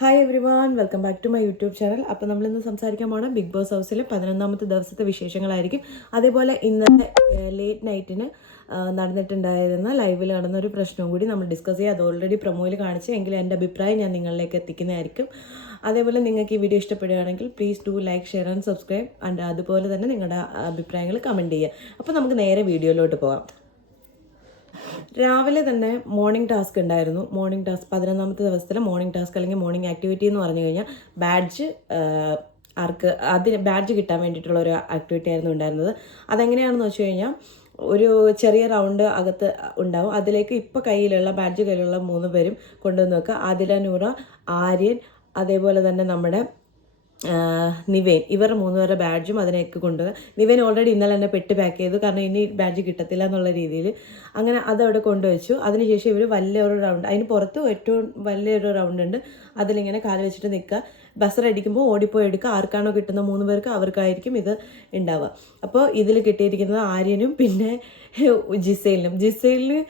Hi everyone welcome back to my YouTube channel അപ്പോൾ നമ്മളിന്ന് സംസാരിക്കാൻ പോണ ബിഗ് ബോസ് ഹൗസിലെ പതിനൊന്നാമത്തെ ദിവസത്തെ വിശേഷങ്ങളായിരിക്കും. അതേപോലെ ഇന്നത്തെ ലേറ്റ് നൈറ്റിന് നടന്നിട്ടുണ്ടായിരുന്ന ലൈവിൽ നടന്ന ഒരു പ്രശ്നവും കൂടി നമ്മൾ ഡിസ്കസ് ചെയ്യുക അത് ഓൾറെഡി പ്രൊമോയിൽ കാണിച്ച് എങ്കിലും എന്റെ അഭിപ്രായം ഞാൻ നിങ്ങളിലേക്ക് എത്തിക്കുന്നതായിരിക്കും. അതേപോലെ നിങ്ങൾക്ക് ഈ വീഡിയോ ഇഷ്ടപ്പെടുകയാണെങ്കിൽ please do like share and subscribe and അതുപോലെ തന്നെ നിങ്ങളുടെ അഭിപ്രായങ്ങൾ കമന്റ് ചെയ്യുക. അപ്പോൾ നമുക്ക് നേരെ വീഡിയോയിലോട്ട് പോകാം രാവിലെ തന്നെ മോർണിംഗ് ടാസ്ക് ഉണ്ടായിരുന്നു. മോർണിംഗ് ടാസ്ക് പതിനൊന്നാമത്തെ ദിവസത്തിലെ മോർണിംഗ് ടാസ്ക് അല്ലെങ്കിൽ മോർണിംഗ് ആക്ടിവിറ്റി എന്ന് പറഞ്ഞു കഴിഞ്ഞാൽ ബാഡ്ജ് ആർക്ക് അതിന് ബാഡ്ജ് കിട്ടാൻ വേണ്ടിയിട്ടുള്ള ഒരു ആക്ടിവിറ്റി ആയിരുന്നു ഉണ്ടായിരുന്നത്. അതെങ്ങനെയാണെന്ന് വെച്ച് കഴിഞ്ഞാൽ ഒരു ചെറിയ റൗണ്ട് അകത്ത് ഉണ്ടാവും. അതിലേക്ക് ഇപ്പോൾ കയ്യിലുള്ള ബാഡ്ജ് കയ്യിലുള്ള മൂന്ന് പേരും കൊണ്ടുവന്ന് വെക്കുക. ആദില ആര്യൻ അതേപോലെ തന്നെ നമ്മുടെ നിവേൻ. ഇവർ മൂന്നുപേരുടെ ബാഡ്ജും അതിനേക്ക് കൊണ്ടുപോകുക നിവേൻ ഓൾറെഡി ഇന്നലെ തന്നെ പെട്ട് പാക്ക് ചെയ്തു. കാരണം ഇനി ബാഡ്ജ് കിട്ടത്തില്ല എന്നുള്ള രീതിയിൽ. അങ്ങനെ അതവിടെ കൊണ്ടുവച്ചു. അതിനുശേഷം ഇവർ വലിയൊരു റൗണ്ട് അതിന് പുറത്ത് ഏറ്റവും വലിയൊരു റൗണ്ട് ഉണ്ട്. അതിലിങ്ങനെ കാൽ വെച്ചിട്ട് നിൽക്കുക. ബസർ അടിക്കുമ്പോൾ ഓടിപ്പോയി എടുക്കുക. ആർക്കാണോ കിട്ടുന്ന മൂന്ന് പേർക്ക് അവർക്കായിരിക്കും ഇത് ഉണ്ടാവുക. അപ്പോൾ ഇതിൽ കിട്ടിയിരിക്കുന്നത് ആര്യനും പിന്നെ ജിസൈലിനും. ജിസൈലിന്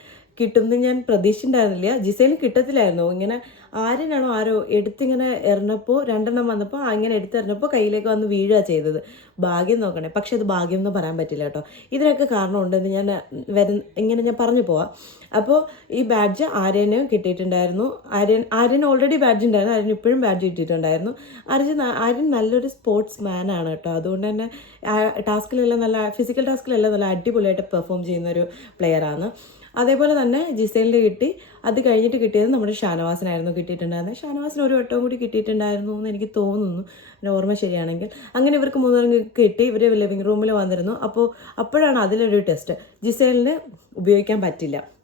കിട്ടുമെന്ന് ഞാൻ പ്രതീക്ഷിച്ചിട്ടുണ്ടായിരുന്നില്ല. ജിസൈലിന് കിട്ടത്തില്ലായിരുന്നു. ഇങ്ങനെ ആര്യനാണോ ആരോ എടുത്തിങ്ങനെ എറിഞ്ഞപ്പോൾ രണ്ടെണ്ണം വന്നപ്പോൾ അങ്ങനെ എടുത്തെറിഞ്ഞപ്പോൾ കയ്യിലേക്ക് വന്ന് വീഴുക ചെയ്തത്. ഭാഗ്യം നോക്കണേ. പക്ഷെ അത് ഭാഗ്യം എന്ന് പറയാൻ പറ്റില്ല കേട്ടോ. ഇതിനൊക്കെ കാരണമുണ്ടെന്ന് ഞാൻ വരുന്ന ഇങ്ങനെ ഞാൻ പറഞ്ഞു പോവാം. അപ്പോൾ ഈ ബാഡ്ജ് ആര്യനും കിട്ടിയിട്ടുണ്ടായിരുന്നു. ആര്യൻ ആര്യൻ ഓൾറെഡി ബാഡ്ജ് ഉണ്ടായിരുന്നു. ആര്യൻ ഇപ്പോഴും ബാഡ്ജ് കിട്ടിയിട്ടുണ്ടായിരുന്നു. ആര്യൻ ആര്യൻ നല്ലൊരു സ്പോർട്സ് മാൻ ആണ് കേട്ടോ. അതുകൊണ്ട് തന്നെ ടാസ്കിലെല്ലാം നല്ല ഫിസിക്കൽ ടാസ്കിലെല്ലാം നല്ല അടിപൊളിയായിട്ട് പെർഫോം ചെയ്യുന്ന ഒരു പ്ലെയറാണ് അതേപോലെ തന്നെ ജിസേലിന്റെ കിട്ടി. അത് കഴിഞ്ഞിട്ട് കിട്ടിയത് നമ്മുടെ ഷാനവാസിനായിരുന്നു കിട്ടിയിട്ടുണ്ടായിരുന്നത്. ഷാനവാസിന് ഒരു വട്ടവും കൂടി കിട്ടിയിട്ടുണ്ടായിരുന്നു എന്ന് എനിക്ക് തോന്നുന്നു. എന്റെ ഓർമ്മ ശരിയാണെങ്കിൽ. അങ്ങനെ ഇവർക്ക് മൂന്നുപേർക്ക് കിട്ടി. ഇവർ ലിവിങ് റൂമിൽ വന്നിരുന്നു. അപ്പോൾ അപ്പോഴാണ് അതിലൊരു ടെസ്റ്റ് ജിസേലിന് ഉപയോഗിക്കാൻ പറ്റില്ല.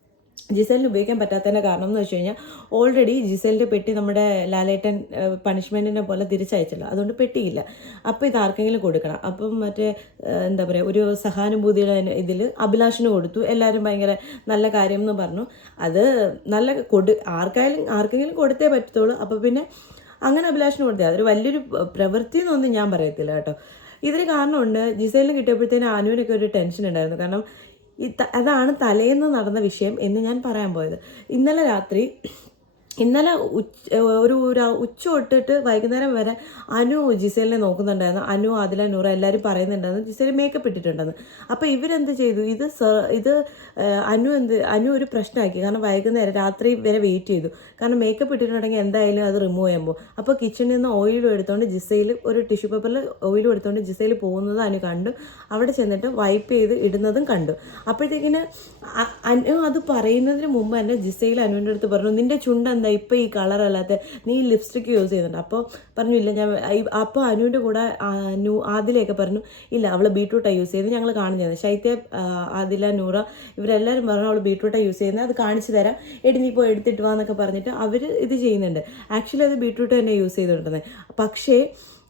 ജിസേലിന് ഉപയോഗിക്കാൻ പറ്റാത്തതിന്റെ കാരണം എന്ന് വെച്ച് കഴിഞ്ഞാൽ ഓൾറെഡി ജിസലിന്റെ പെട്ടി നമ്മുടെ ലാലേട്ടൻ പണിഷ്മെന്റിനെ പോലെ തിരിച്ചയച്ചല്ലോ. അതുകൊണ്ട് പെട്ടിയില്ല. അപ്പോൾ ഇത് ആർക്കെങ്കിലും കൊടുക്കണം. അപ്പം മറ്റേ എന്താ പറയുക ഒരു സഹാനുഭൂതിയുടെ ഇതിൽ അഭിലാഷിന് കൊടുത്തു. എല്ലാവരും ഭയങ്കര നല്ല കാര്യം എന്ന് പറഞ്ഞു. അത് നല്ല കൊടു ആർക്കായാലും ആർക്കെങ്കിലും കൊടുത്തേ പറ്റത്തുള്ളൂ. അപ്പോൾ പിന്നെ അങ്ങനെ അഭിലാഷിന് കൊടുത്തേ. അതൊരു വലിയൊരു പ്രവൃത്തി എന്നൊന്നും ഞാൻ പറയത്തില്ല കേട്ടോ. ഇതിന് കാരണമുണ്ട് ജിസൈലിന് കിട്ടിയപ്പോഴത്തേനും അനുവിനൊക്കെ ഒരു ടെൻഷൻ ഉണ്ടായിരുന്നു. കാരണം ഈ അതാണ് തലേന്ന് നടന്ന വിഷയം എന്ന് ഞാൻ പറയാൻ പോയത്. ഇന്നലെ രാത്രി ഇന്നലെ ഒരു ഉച്ച തൊട്ടിട്ട് വൈകുന്നേരം വരെ അനു ജിസേലിനെ നോക്കുന്നുണ്ടായിരുന്നു. അനു ആദില നൂറ എല്ലാവരും പറയുന്നുണ്ടായിരുന്നു. ജിസേൽ മേക്കപ്പ് ഇട്ടിട്ടുണ്ടെന്ന്. അപ്പോൾ ഇവരെന്ത് ചെയ്തു? ഇത് ഇത് അനു എന്ത് അനു ഒരു പ്രശ്നമാക്കി. കാരണം വൈകുന്നേരം രാത്രി വരെ വെയിറ്റ് ചെയ്തു. കാരണം മേക്കപ്പ് ഇട്ടിട്ടുണ്ടെങ്കിൽ എന്തായാലും അത് റിമൂവ് ചെയ്യാൻ പോകും. അപ്പോൾ കിച്ചണിൽ നിന്ന് ഓയിലും എടുത്തുകൊണ്ട് ജിസയിൽ ഒരു ടിഷ്യൂ പേപ്പറിൽ ഓയിലും എടുത്തുകൊണ്ട് ജിസയിൽ പോകുന്നത് അനു കണ്ടു. അവിടെ ചെന്നിട്ട് വൈപ്പ് ചെയ്ത് ഇടുന്നതും കണ്ടു. അപ്പോഴത്തേക്കിന് അനു അത് പറയുന്നതിന് മുമ്പ് തന്നെ ജിസയിൽ അനുവിന്റെ അടുത്ത് പറഞ്ഞു നിന്റെ ചുണ്ട് എന്താ ഇപ്പോൾ ഈ കളർ അല്ലാത്ത നീ ലിപ്സ്റ്റിക് യൂസ് ചെയ്യുന്നുണ്ട്. അപ്പോൾ പറഞ്ഞു ഇല്ല ഞാൻ അപ്പോൾ അനുവിന്റെ കൂടെ അനു ആദിലയൊക്കെ പറഞ്ഞു ഇല്ല അവൾ ബീട്രൂട്ടാണ് യൂസ് ചെയ്ത് ഞങ്ങൾ കാണുന്നത് ശൈത്യ ആദില നൂറ ഇവരെല്ലാവരും പറഞ്ഞു അവൾ ബീട്രൂട്ടാണ് യൂസ് ചെയ്യുന്നത്. അത് കാണിച്ചു തരാം. എടി നീ ഇപ്പോൾ എടുത്തിട്ട് വാ എന്നൊക്കെ പറഞ്ഞിട്ട് അവർ ഇത് ചെയ്യുന്നുണ്ട്. ആക്ച്വലി അത് ബീട്രൂട്ട് തന്നെ യൂസ് ചെയ്തിട്ടുണ്ടെന്ന്. പക്ഷേ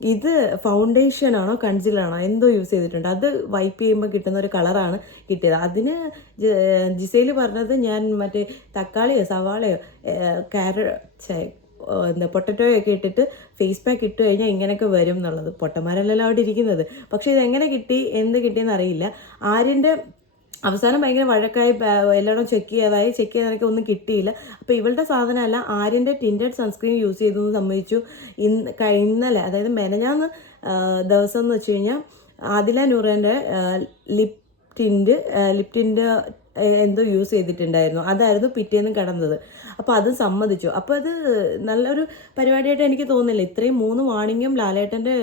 ഇത് ഫൗണ്ടേഷൻ ആണോ കൺസീലറാണോ എന്തോ യൂസ് ചെയ്തിട്ടുണ്ട്. അത് വൈപ്പ് ചെയ്യുമ്പോൾ കിട്ടുന്ന ഒരു കളറാണ് കിട്ടിയത്. അതിന് ജിസയിൽ പറഞ്ഞത് ഞാൻ മറ്റേ തക്കാളിയോ സവാളയോ ക്യാരറ്റ് എന്താ പൊട്ടറ്റോയോ ഒക്കെ ഇട്ടിട്ട് ഫേസ് പാക്ക് ഇട്ട് കഴിഞ്ഞാൽ ഇങ്ങനെയൊക്കെ വരും എന്നുള്ളത്. പൊട്ടന്മാരല്ലല്ലോ അവിടെ ഇരിക്കുന്നത്. പക്ഷേ ഇത് എങ്ങനെ കിട്ടി? എന്ത് കിട്ടിയെന്ന് അറിയില്ല. ആര്യന്റെ അവസാനം ഭയങ്കര വഴക്കായി എല്ലാവരും ചെക്ക് ചെയ്തതായി ചെക്ക് ചെയ്തതൊക്കെ ഒന്നും കിട്ടിയില്ല. അപ്പോൾ ഇവളുടെ സാധനമല്ല ആര്യന്റെ ടിന്റഡ് സൺസ്ക്രീൻ യൂസ് ചെയ്തു എന്ന് സമ്മതിച്ചു. ഇന്ന് ഇന്നലെ അതായത് മെനഞ്ഞാന്ന് ദിവസം എന്ന് വെച്ച് കഴിഞ്ഞാൽ ആദില നൂറേന്റെ ലിപ് ടിന്റ് ലിപ് ടിന്റ് എന്തോ യൂസ് ചെയ്തിട്ടുണ്ടായിരുന്നു. അതായിരുന്നു പിറ്റേന്ന് കിടന്നത്. അപ്പോൾ അത് സമ്മതിച്ചു. അപ്പോൾ അത് നല്ലൊരു പരിപാടിയായിട്ട് എനിക്ക് തോന്നുന്നില്ല. ഇത്രയും മൂന്ന് വാണിങ്ങും ലാലേട്ടന്റെ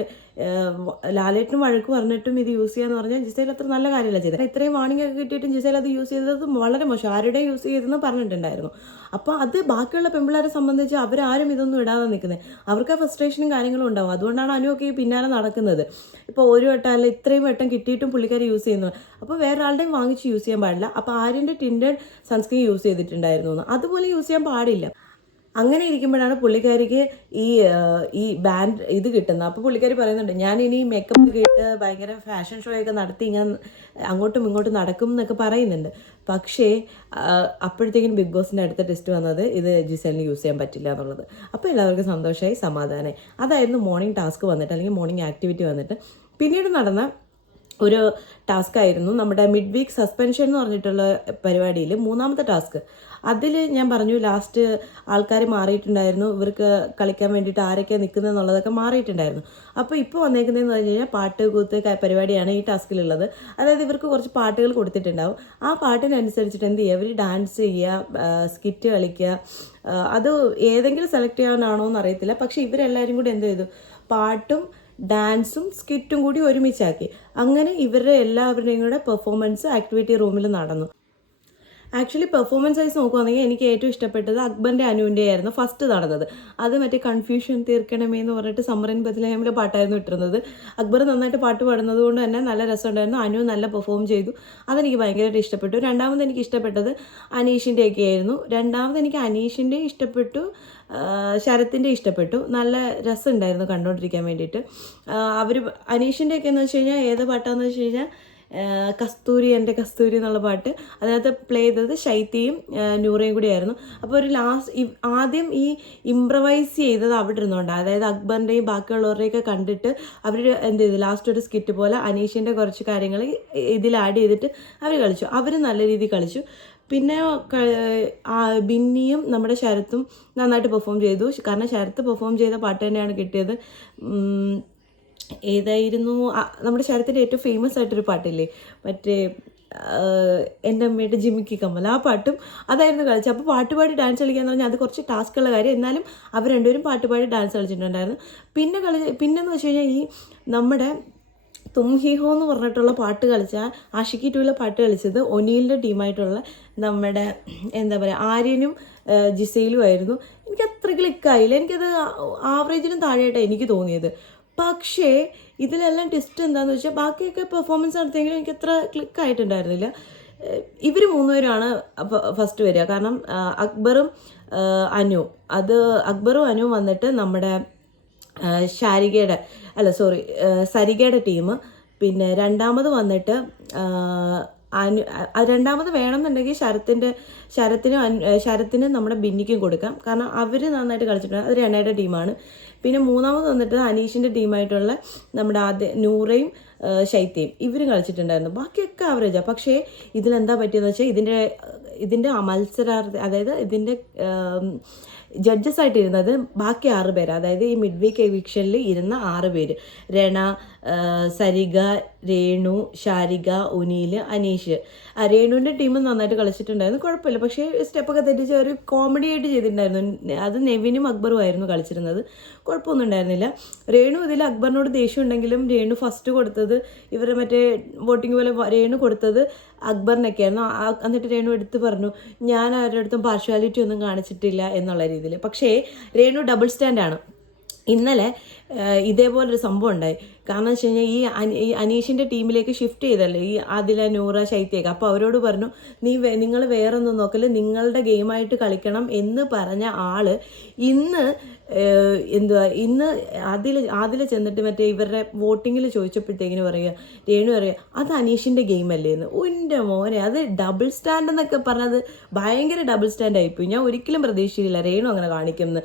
ലാലേട്ടനും വഴക്ക് പറഞ്ഞിട്ടും ഇത് യൂസ് ചെയ്യാന്ന് പറഞ്ഞാൽ ജിസയിൽ അത്ര നല്ല കാര്യമല്ല ചെയ്തത്. ഇത്രയും വാണിംഗ് ഒക്കെ കിട്ടിയിട്ടും ജിസയിൽ അത് യൂസ് ചെയ്തത് വളരെ മോശം. ആരുടെ യൂസ് ചെയ്തെന്ന് പറഞ്ഞിട്ടുണ്ടായിരുന്നു. അപ്പോൾ അത് ബാക്കിയുള്ള പെമ്പിള്ളേരെ സംബന്ധിച്ച് അവരാരും ഇതൊന്നും ഇടാതെ നിൽക്കുന്നത് അവർക്ക് ആ ഫ്രസ്ട്രേഷനും കാര്യങ്ങളും ഉണ്ടാവും. അതുകൊണ്ടാണ് അനുവൊക്കെ ഈ പിന്നാലെ നടക്കുന്നത്. ഇപ്പോൾ ഒരു വട്ടം അല്ല ഇത്രയും വട്ടം കിട്ടിയിട്ടും പുള്ളിക്കാർ യൂസ് ചെയ്യുന്നു. അപ്പോൾ വേറൊരാളുടെയും വാങ്ങിച്ച് യൂസ് ചെയ്യാൻ പാടില്ല. അപ്പോൾ ആര്യന്റെ ടിന്റഡ് സൺസ്ക്രീൻ യൂസ് ചെയ്തിട്ടുണ്ടായിരുന്നു അതുപോലെ യൂസ് ചെയ്യാൻ പാടില്ല. അങ്ങനെ ഇരിക്കുമ്പോഴാണ് പുള്ളിക്കാരിക്ക് ഈ ഈ ബാൻഡ് ഇത് കിട്ടുന്നത്. അപ്പോൾ പുള്ളിക്കാരി പറയുന്നുണ്ട് ഞാൻ ഇനി മേക്കപ്പ് കേട്ട് ഭയങ്കര ഫാഷൻ ഷോ ഒക്കെ നടത്തി ഇങ്ങനെ അങ്ങോട്ടും ഇങ്ങോട്ടും നടക്കും എന്നൊക്കെ പറയുന്നുണ്ട്. പക്ഷേ അപ്പോഴത്തേക്കും ബിഗ് ബോസിന്റെ അടുത്ത ടെസ്റ്റ് വന്നത് ഇത് ജിസലിന് യൂസ് ചെയ്യാൻ പറ്റില്ല എന്നുള്ളത്. അപ്പോൾ എല്ലാവർക്കും സന്തോഷമായി സമാധാനമായി അതായിരുന്നു മോർണിംഗ് ടാസ്ക് വന്നിട്ട് അല്ലെങ്കിൽ മോർണിംഗ് ആക്ടിവിറ്റി വന്നിട്ട്. പിന്നീട് നടന്ന ഒരു ടാസ്ക് ആയിരുന്നു. നമ്മുടെ മിഡ് വീക്ക് സസ്പെൻഷൻ എന്ന് പറഞ്ഞിട്ടുള്ള പരിപാടിയിൽ മൂന്നാമത്തെ ടാസ്ക് അതിൽ ഞാൻ പറഞ്ഞു ലാസ്റ്റ് ആൾക്കാർ മാറിയിട്ടുണ്ടായിരുന്നു. ഇവർക്ക് കളിക്കാൻ വേണ്ടിയിട്ട് ആരൊക്കെ നിൽക്കുന്നത് എന്നുള്ളതൊക്കെ മാറിയിട്ടുണ്ടായിരുന്നു. അപ്പോൾ ഇപ്പോൾ വന്നേക്കുന്നതെന്ന് പറഞ്ഞു കഴിഞ്ഞാൽ പാട്ട് കൂത്ത് പരിപാടിയാണ് ഈ ടാസ്കിലുള്ളത് അതായത് ഇവർക്ക് കുറച്ച് പാട്ടുകൾ കൊടുത്തിട്ടുണ്ടാവും. ആ പാട്ടിനനുസരിച്ചിട്ട് എന്ത് ചെയ്യുക? ഇവർ ഡാൻസ് ചെയ്യുക സ്കിറ്റ് കളിക്കുക. അത് ഏതെങ്കിലും സെലക്ട് ചെയ്യാനാണോ എന്ന് അറിയത്തില്ല. പക്ഷേ ഇവരെല്ലാവരും കൂടി എന്ത് ചെയ്തു? പാട്ടും ഡാൻസും സ്കിറ്റും കൂടി ഒരുമിച്ചാക്കി. അങ്ങനെ ഇവരുടെ എല്ലാവരുടെയും കൂടെ പെർഫോമൻസ് ആക്ടിവിറ്റി റൂമിൽ നടന്നു. ആക്ച്വലി പെർഫോമൻസ് വൈസ് നോക്കുവാണെങ്കിൽ എനിക്ക് ഏറ്റവും ഇഷ്ടപ്പെട്ടത് അക്ബറിന്റെ അനുവിന്റെ ആയിരുന്നു ഫസ്റ്റ് നടന്നത്. അത് മറ്റേ കൺഫ്യൂഷൻ തീർക്കണമേ എന്ന് പറഞ്ഞിട്ട് സമറിൻ ബദലഹേമിലെ പാട്ടായിരുന്നു ഇട്ടിരുന്നത്. അക്ബർ നന്നായിട്ട് പാട്ട് പാടുന്നത് കൊണ്ട് തന്നെ നല്ല രസമുണ്ടായിരുന്നു. അനു നല്ല പെർഫോം ചെയ്തു. അതെനിക്ക് ഭയങ്കരമായിട്ട് ഇഷ്ടപ്പെട്ടു. രണ്ടാമത് എനിക്ക് ഇഷ്ടപ്പെട്ടത് അനീഷിന്റെയൊക്കെ ആയിരുന്നു. രണ്ടാമത് എനിക്ക് അനീഷിന്റെ ഇഷ്ടപ്പെട്ടു ശരത്തിന്റെ ഇഷ്ടപ്പെട്ടു. നല്ല രസമുണ്ടായിരുന്നു കണ്ടുകൊണ്ടിരിക്കാൻ വേണ്ടിയിട്ട്. അവർ അനീഷിന്റെ ഒക്കെ എന്ന് വെച്ച് കഴിഞ്ഞാൽ ഏത് പാട്ടാന്ന് വെച്ച് കഴിഞ്ഞാൽ കസ്തൂരി എന്റെ കസ്തൂരി എന്നുള്ള പാട്ട്. അതിനകത്ത് പ്ലേ ചെയ്തത് ശൈത്യയും നൂറയും കൂടി ആയിരുന്നു. അപ്പോൾ ഒരു ലാസ്റ്റ് ആദ്യം ഈ ഇംപ്രവൈസ് ചെയ്തത് അവിടെ ഇരുന്നുകൊണ്ട് അതായത് അക്ബറിന്റെയും ബാക്കിയുള്ളവരുടെയൊക്കെ കണ്ടിട്ട് അവർ എന്ത് ചെയ്തു? ലാസ്റ്റ് ഒരു സ്കിറ്റ് പോലെ അനീഷിന്റെ കുറച്ച് കാര്യങ്ങൾ ഇതിൽ ആഡ് ചെയ്തിട്ട് അവർ കളിച്ചു. അവർ നല്ല രീതിയിൽ കളിച്ചു. പിന്നെ ബിന്നിയും നമ്മുടെ ശരത്തും നന്നായിട്ട് പെർഫോം ചെയ്തു. കാരണം ശരത്ത് പെർഫോം ചെയ്ത പാട്ട് തന്നെയാണ് കിട്ടിയത്. ഏതായിരുന്നു? നമ്മുടെ ശരത്തിന്റെ ഏറ്റവും ഫേമസ് ആയിട്ടൊരു പാട്ടില്ലേ? മറ്റേ എന്റെ അമ്മയുടെ ജിമിക്കി കമ്മൽ. ആ പാട്ടും അതായിരുന്നു കളിച്ചത്. അപ്പോൾ പാട്ട് പാടി ഡാൻസ് കളിക്കാന്ന് പറഞ്ഞാൽ അത് കുറച്ച് ടാസ്ക്കുള്ള കാര്യം. എന്നാലും അവർ രണ്ടുപേരും പാട്ട് പാടി ഡാൻസ് കളിച്ചിട്ടുണ്ടായിരുന്നു. പിന്നെ കളി പിന്നെന്ന് വെച്ച് കഴിഞ്ഞാൽ ഈ നമ്മുടെ തും ഹി ഹോ എന്ന് പറഞ്ഞിട്ടുള്ള പാട്ട് കളിച്ച ആഷിക്കി ടൂവിലെ പാട്ട് കളിച്ചത് ഒനീലിന്റെ ടീമായിട്ടുള്ള നമ്മുടെ എന്താ പറയുക ആര്യനും ആ, ജിസയിലും ആയിരുന്നു. എനിക്ക് അത്ര ക്ലിക്കായില്ല എനിക്കത് ആവറേജിനും താഴെയായിട്ടാണ് എനിക്ക് തോന്നിയത്. പക്ഷേ ഇതിലെല്ലാം ടെസ്റ്റ് എന്താണെന്ന് വെച്ചാൽ ബാക്കിയൊക്കെ പെർഫോമൻസ് നടത്തിയെങ്കിലും എനിക്ക് അത്ര ക്ലിക്കായിട്ടുണ്ടായിരുന്നില്ല ഇവർ മൂന്നുപേരാണ് ഫസ്റ്റ് വരിക. കാരണം അക്ബറും അനുവും. അനു അത് അക്ബറും അനുവും വന്നിട്ട് നമ്മുടെ ശാരികയുടെ അല്ല സോറി സരികയുടെ ടീം പിന്നെ രണ്ടാമത് വന്നിട്ട് അനു രണ്ടാമത് വേണമെന്നുണ്ടെങ്കിൽ ശരത്തിന്റെ ശരത്തിനും ശരത്തിനും നമ്മുടെ ബിന്നിക്കും കൊടുക്കാം. കാരണം അവർ നന്നായിട്ട് കളിച്ചിട്ടുണ്ട്. അത് രണയുടെ ടീമാണ് പിന്നെ മൂന്നാമത് വന്നിട്ട് അനീഷിന്റെ ടീമായിട്ടുള്ള നമ്മുടെ ആദ്യ നൂറയും ശൈത്യയും ഇവരും കളിച്ചിട്ടുണ്ടായിരുന്നു. ബാക്കിയൊക്കെ ആവറേജാണ് പക്ഷേ ഇതിലെന്താ പറ്റിയെന്ന് വെച്ചാൽ ഇതിന്റെ ഇതിന്റെ മത്സരാർത്ഥി അതായത് ഇതിന്റെ ജഡ്ജസ് ആയിട്ട് ഇരുന്നത് ബാക്കി ആറ് പേര്. അതായത് ഈ മിഡ് വീക്ക് എവിക്ഷനിൽ ഇരുന്ന ആറ് പേര്. രണ സരിക രേണു ശാരിക ഉനീൽ അനീഷ്. ആ, രേണുവിന്റെ ടീം നന്നായിട്ട് കളിച്ചിട്ടുണ്ടായിരുന്നു. കുഴപ്പമില്ല. പക്ഷേ സ്റ്റെപ്പൊക്കെ തെറ്റിച്ച് ഒരു കോമഡി ആയിട്ട് ചെയ്തിട്ടുണ്ടായിരുന്നു. അത് നെവിനും അക്ബറും ആയിരുന്നു കളിച്ചിരുന്നത്. കുഴപ്പമൊന്നും ഉണ്ടായിരുന്നില്ല. രേണു ഇതിൽ അക്ബറിനോട് ദേഷ്യം ഉണ്ടെങ്കിലും രേണു ഫസ്റ്റ് കൊടുത്തത് ഇവരെ മറ്റേ വോട്ടിംഗ് പോലെ രേണു കൊടുത്തത് അക്ബറിനൊക്കെയായിരുന്നു. എന്നിട്ട് രേണു എടുത്ത് പറഞ്ഞു ഞാൻ ആരുടെ അടുത്തും പാർഷ്വാലിറ്റി ഒന്നും കാണിച്ചിട്ടില്ല എന്നുള്ള രീതിയിൽ. പക്ഷേ രേണു ഡബിൾ സ്റ്റാൻഡാണ് ഇന്നലെ ഇതേപോലൊരു സംഭവം ഉണ്ടായി. കാരണം വെച്ച് കഴിഞ്ഞാൽ ഈ ഈ അനീഷിന്റെ ടീമിലേക്ക് ഷിഫ്റ്റ് ചെയ്തല്ലേ ഈ ആദില നൂറ ശൈത്യൊക്കെ. അപ്പോൾ അവരോട് പറഞ്ഞു നീ നിങ്ങൾ വേറെ ഒന്നും നോക്കൽ നിങ്ങളുടെ ഗെയിമായിട്ട് കളിക്കണം എന്ന് പറഞ്ഞ ആൾ ഇന്ന് എന്തുവാ ഇന്ന് അതിൽ അതിൽ ചെന്നിട്ട് മറ്റേ ഇവരുടെ വോട്ടിങ്ങിൽ ചോദിച്ചപ്പോഴത്തേക്കിന് പറയുക രേണു പറയുക അത് അനീഷിന്റെ ഗെയിം അല്ലേ എന്ന് ഉന്റെ മോനെ അത് ഡബിൾ സ്റ്റാൻഡ് എന്നൊക്കെ പറഞ്ഞത് ഭയങ്കര ഡബിൾ സ്റ്റാൻഡ് ആയിപ്പോയി. ഞാൻ ഒരിക്കലും പ്രതീക്ഷിച്ചില്ല രേണു അങ്ങനെ കാണിക്കുന്നത്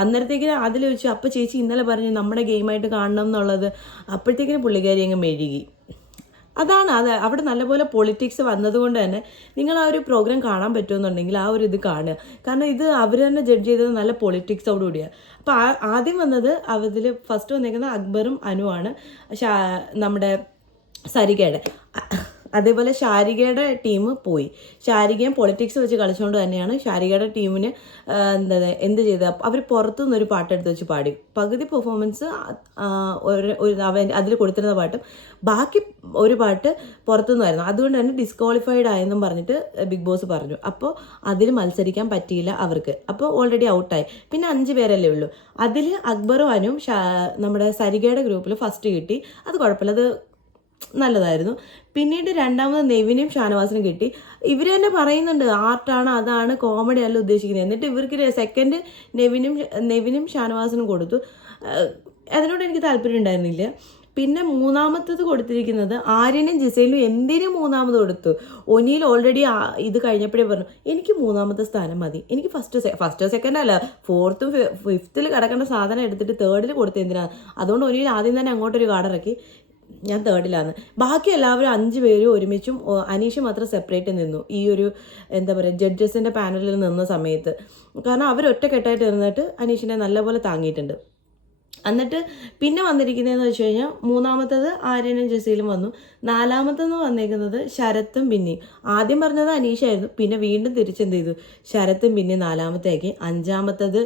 അന്നേരത്തേക്കിന് അതിൽ വെച്ച് അപ്പം ചേച്ചി ഇന്നലെ പറഞ്ഞു നമ്മുടെ ഗെയിമായിട്ട് കാണണം എന്നുള്ളത്. അപ്പോഴത്തേക്കിന് പുള്ളിക്കാരി അങ്ങ് മെഴുകി. അതാണ് അത്. അവിടെ നല്ലപോലെ പൊളിറ്റിക്സ് വന്നതുകൊണ്ട് തന്നെ നിങ്ങൾ ആ ഒരു പ്രോഗ്രാം കാണാൻ പറ്റുമെന്നുണ്ടെങ്കിൽ ആ ഒരു ഇത് കാണുക. കാരണം ഇത് അവർ തന്നെ ജഡ്ജ് ചെയ്തത് നല്ല പൊളിറ്റിക്സോട് കൂടിയാണ് അപ്പോൾ ആദ്യം വന്നത് അതിൽ ഫസ്റ്റ് വന്നേക്കുന്നത് അക്ബറും അനുവാണ്. നമ്മുടെ സരികയുടെ. അതേപോലെ ശാരികയുടെ ടീം പോയി. ശാരികയും പൊളിറ്റിക്സ് വെച്ച് കളിച്ചുകൊണ്ട് തന്നെയാണ് ശാരികയുടെ ടീമിന് എന്താ എന്ത് ചെയ്തത്? അവർ നിന്നൊരു പാട്ടെടുത്ത് വെച്ച് പാടി. പകുതി പെർഫോമൻസ് ഒരു അവൻ അതിൽ കൊടുത്തിരുന്ന പാട്ടും ബാക്കി ഒരു പാട്ട് പുറത്തുനിന്നായിരുന്നു അതുകൊണ്ട് തന്നെ ഡിസ്ക്വാളിഫൈഡ് ആയെന്നും പറഞ്ഞിട്ട് ബിഗ് ബോസ് പറഞ്ഞു. അപ്പോൾ അതിൽ മത്സരിക്കാൻ പറ്റിയില്ല അവർക്ക്. അപ്പോൾ ഓൾറെഡി ഔട്ടായി പിന്നെ അഞ്ച് പേരല്ലേ ഉള്ളൂ. അതിൽ അക്ബറും അനും നമ്മുടെ സരികയുടെ ഗ്രൂപ്പിൽ ഫസ്റ്റ് കിട്ടി. അത് കുഴപ്പമില്ല. അത് നല്ലതായിരുന്നു. പിന്നീട് രണ്ടാമത് നെവിനെയും ഷാനവാസിനും കിട്ടി. ഇവർ തന്നെ പറയുന്നുണ്ട് ആർട്ടാണ് അതാണ് കോമഡി അല്ല ഉദ്ദേശിക്കുന്നത്. എന്നിട്ട് ഇവർക്ക് സെക്കൻഡ് നെവിനും നെവിനും ഷാനവാസിനും കൊടുത്തു. അതിനോട് എനിക്ക് താല്പര്യം ഉണ്ടായിരുന്നില്ല. പിന്നെ മൂന്നാമത്തത് കൊടുത്തിരിക്കുന്നത് ആര്യനും ജിസയിലും എന്തിനും മൂന്നാമത് കൊടുത്തു? ഒനിയിൽ ഓൾറെഡി ഇത് കഴിഞ്ഞപ്പോഴേ പറഞ്ഞു എനിക്ക് മൂന്നാമത്തെ സ്ഥാനം മതി. എനിക്ക് ഫസ്റ്റ് ഫസ്റ്റോ സെക്കൻഡ് അല്ല. ഫോർത്തും ഫിഫ്ത്തിൽ കിടക്കേണ്ട സാധനം എടുത്തിട്ട് തേർഡിൽ കൊടുത്ത് എന്തിനാണ് അതുകൊണ്ട് ഒനിയിൽ ആദ്യം തന്നെ അങ്ങോട്ടൊരു കാർഡ് ഇറക്കി. ഞാൻ തേർഡിലാണ് ബാക്കി എല്ലാവരും അഞ്ച് പേരും ഒരുമിച്ചും അനീഷ് മാത്രം സെപ്പറേറ്റ് നിന്നു. ഈ ഒരു എന്താ പറയുക ജഡ്ജസിന്റെ പാനലിൽ നിന്ന സമയത്ത്. കാരണം അവർ ഒറ്റക്കെട്ടായിട്ട് നിന്നിട്ട് അനീഷിനെ നല്ലപോലെ താങ്ങിയിട്ടുണ്ട്. എന്നിട്ട് പിന്നെ വന്നിരിക്കുന്നതെന്ന് വെച്ച് കഴിഞ്ഞാൽ മൂന്നാമത്തത് ആര്യനും ജസീലും വന്നു. നാലാമത്തെന്ന് വന്നേക്കുന്നത് ശരത്തും പിന്നെയും. ആദ്യം പറഞ്ഞത് അനീഷായിരുന്നു പിന്നെ വീണ്ടും തിരിച്ചെന്ത് ചെയ്തു? ശരത്തും പിന്നെ നാലാമത്തേക്ക് അഞ്ചാമത്തത്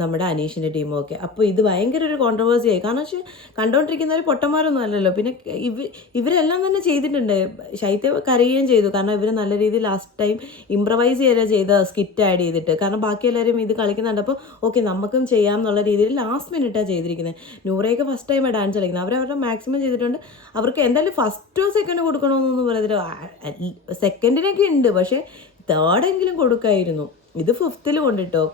നമ്മുടെ അനീഷിന്റെ ടീമും ഒക്കെ അപ്പോൾ ഇത് ഭയങ്കര ഒരു കോൺട്രവേഴ്സി ആയി. കാരണം വെച്ചാൽ കണ്ടുകൊണ്ടിരിക്കുന്നവർ പൊട്ടന്മാരൊന്നും അല്ലല്ലോ. പിന്നെ ഇവ ഇവരെല്ലാം തന്നെ ചെയ്തിട്ടുണ്ട്. ശൈത്യ കരയുകയും ചെയ്തു. കാരണം ഇവർ നല്ല രീതിയിൽ ലാസ്റ്റ് ടൈം ഇംപ്രവൈസ് ചെയ്യുക ചെയ്ത സ്കിറ്റ് ആഡ് ചെയ്തിട്ട്. കാരണം ബാക്കി എല്ലാവരും ഇത് കളിക്കുന്നുണ്ട്. അപ്പോൾ ഓക്കെ നമുക്കും ചെയ്യാം എന്നുള്ള രീതിയിൽ ലാസ്റ്റ് മിനിറ്റാണ് ചെയ്തിരിക്കുന്നത് നൂറയൊക്കെ ഫസ്റ്റ് ടൈമാണ് ഡാൻസ് കളിക്കുന്നത് അവരവരുടെ മാക്സിമം ചെയ്തിട്ടുണ്ട്. അവർക്ക് എന്തായാലും ഫസ്റ്റോ സെക്കൻഡോ കൊടുക്കണമെന്നൊന്നും പറയത്തില്ല. സെക്കൻഡിനൊക്കെ ഉണ്ട്. പക്ഷേ തേർഡെങ്കിലും കൊടുക്കായിരുന്നു. ഇത് ഫിഫ്ത്തിൽ കൊണ്ടിട്ടോ.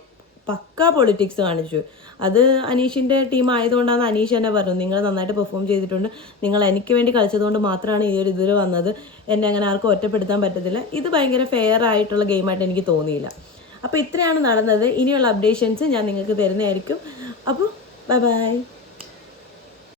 പക്ക പൊളിറ്റിക്സ് കാണിച്ചു. അത് അനീഷിന്റെ ടീം ആയതുകൊണ്ടാണ് അനീഷ് തന്നെ പറഞ്ഞു നിങ്ങൾ നന്നായിട്ട് പെർഫോം ചെയ്തിട്ടുണ്ട്. നിങ്ങൾ എനിക്ക് വേണ്ടി കളിച്ചതുകൊണ്ട് മാത്രമാണ് ഈ ഒരു ഇതിൽ വന്നത്. എന്നെ അങ്ങനെ ആർക്കും ഒറ്റപ്പെടുത്താൻ പറ്റത്തില്ല. ഇത് ഭയങ്കര ഫെയർ ആയിട്ടുള്ള ഗെയിമായിട്ട് എനിക്ക് തോന്നിയില്ല. അപ്പോൾ ഇത്രയാണ് നടന്നത്. ഇനിയുള്ള അപ്ഡേഷൻസ് ഞാൻ നിങ്ങൾക്ക് തരുന്നതായിരിക്കും. അപ്പോൾ 拜拜。